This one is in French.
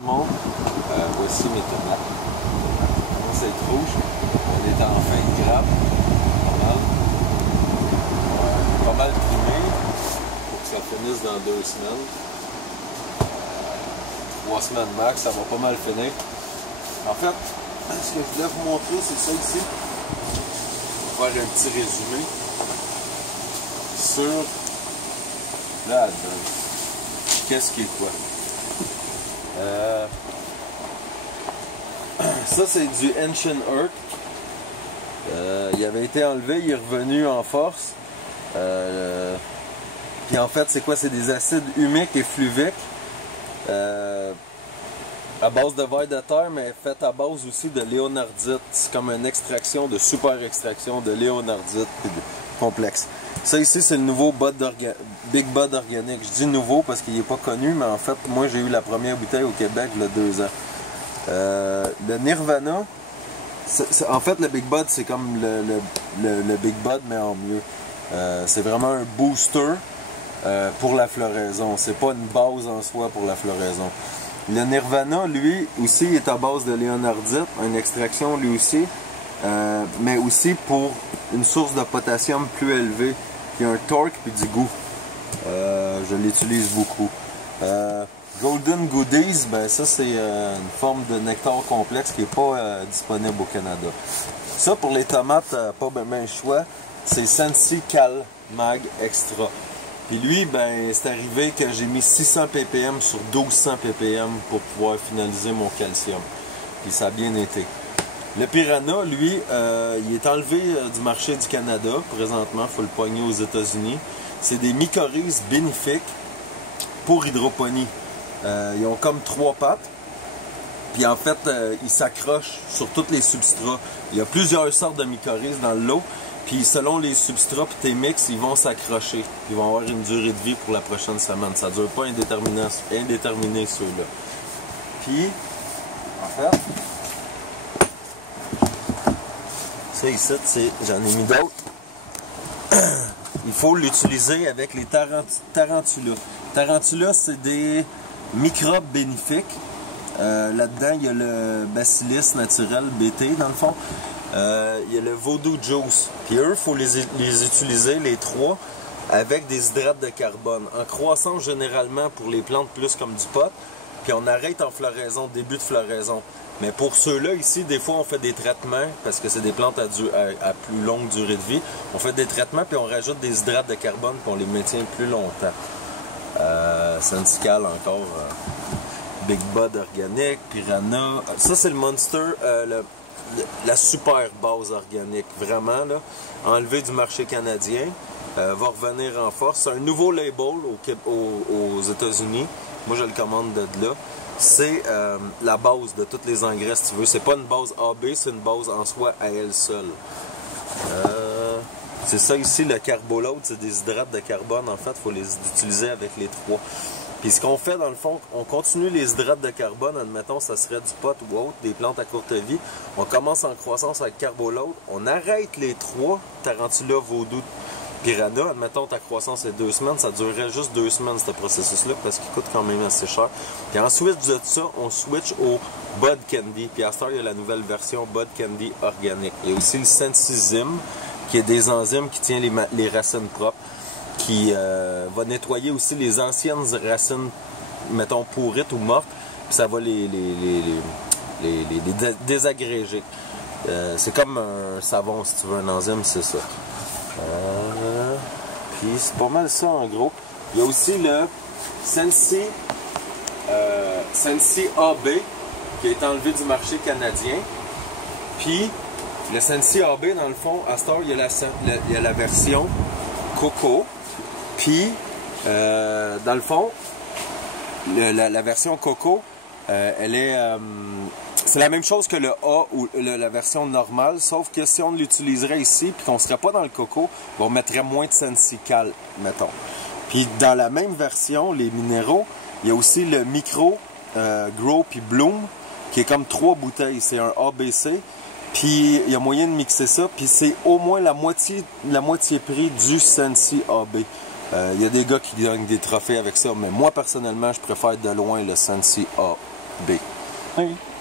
Bon, voici mes tomates. Ça commence à être rouge. On est en fin de grappe. Pas mal. Pas mal primé pour que ça finisse dans 2 semaines. 3 semaines max, ça va pas mal finir. En fait, ce que je voulais vous montrer, c'est ça ici. On va faire un petit résumé sur la donne. Qu'est-ce qui est quoi? Ça c'est du Ancient Earth. Il avait été enlevé, il est revenu en force. Puis en fait c'est quoi? C'est des acides humiques et fluviques à base de vers de terre, mais faite à base aussi de léonardite. C'est comme une extraction, de super extraction de léonardite complexe. Ça ici c'est le nouveau Big Bud organique. Je dis nouveau parce qu'il n'est pas connu, mais en fait moi j'ai eu la première bouteille au Québec il y a 2 ans. Le Nirvana, en fait le Big Bud c'est comme le Big Bud mais en mieux. C'est vraiment un booster pour la floraison. C'est pas une base en soi pour la floraison. Le Nirvana lui aussi est à base de léonardite, une extraction lui aussi. Mais aussi pour une source de potassium plus élevée, qui a un torque puis du goût. Je l'utilise beaucoup. Golden Goodies, ben ça c'est une forme de nectar complexe qui n'est pas disponible au Canada. Ça pour les tomates, pas ben choix, c'est Sensi Cal Mag Extra. Puis lui, ben c'est arrivé que j'ai mis 600 ppm sur 1200 ppm pour pouvoir finaliser mon calcium. Puis ça a bien été. Le Piranha, lui, il est enlevé du marché du Canada. Présentement, il faut le pogner aux États-Unis. C'est des mycorhizes bénéfiques pour hydroponie. Ils ont comme 3 pattes. Puis en fait, ils s'accrochent sur tous les substrats. Il y a plusieurs sortes de mycorhizes dans l'eau. Puis selon les substrats et tes mix, ils vont s'accrocher. Ils vont avoir une durée de vie pour la prochaine semaine. Ça ne dure pas indéterminé ceux-là. Puis, en fait... Ça ici, j'en ai mis d'autres. Il faut l'utiliser avec les tarentulas. Tarentulas, c'est des microbes bénéfiques. Là-dedans, il y a le bacillus naturel BT, dans le fond. Il y a le Voodoo Juice. Puis eux, il faut les utiliser, les 3, avec des hydrates de carbone. En croissance, généralement, pour les plantes plus comme du pot. Puis on arrête en floraison, début de floraison. Mais pour ceux-là, ici, des fois, on fait des traitements, parce que c'est des plantes à plus longue durée de vie. On fait des traitements, puis on rajoute des hydrates de carbone, puis on les maintient plus longtemps. Syndical encore, Big Bud organique, Piranha. Ça, c'est le Monster, la super base organique, vraiment, là, enlevé du marché canadien. Va revenir en force. C'est un nouveau label aux États-Unis. Moi, je le commande de là. C'est la base de tous les engrais, si tu veux. C'est pas une base AB, c'est une base en soi à elle seule. C'est ça ici, le carbolote, c'est des hydrates de carbone. En fait, il faut les utiliser avec les 3. Puis ce qu'on fait, dans le fond, on continue les hydrates de carbone. Admettons, ça serait du pot ou autre, des plantes à courte vie. On commence en croissance avec carbolote. On arrête les 3, Tarantula, Voodoo, Piranha. Admettons, ta croissance est 2 semaines. Ça durerait juste 2 semaines, ce processus-là, parce qu'il coûte quand même assez cher. Puis ensuite de ça, on switch au Bud Candy. Puis à ce temps, il y a la nouvelle version Bud Candy organique. Il y a aussi le Sensizyme, qui est des enzymes qui tient les racines propres, qui va nettoyer aussi les anciennes racines, mettons, pourrites ou mortes, puis ça va les désagréger. C'est comme un savon, si tu veux, un enzyme, c'est ça. Puis c'est pas mal ça, en gros. Il y a aussi le Sensi AB, qui est enlevé du marché canadien. Puis le Sensi AB, dans le fond, à cette heure, il y a la version Coco. Puis, dans le fond, la version Coco, elle est... c'est la même chose que le A ou la version normale, sauf que si on l'utiliserait ici, puis qu'on ne serait pas dans le Coco, on mettrait moins de Sensi Cal, mettons. Puis, dans la même version, les minéraux, il y a aussi le Micro, Grow puis Bloom, qui est comme 3 bouteilles. C'est un ABC. Puis il y a moyen de mixer ça, puis c'est au moins la moitié prix du Sensi AB. Il y a des gars qui gagnent des trophées avec ça, mais moi personnellement, je préfère de loin le Sensi A B. OK.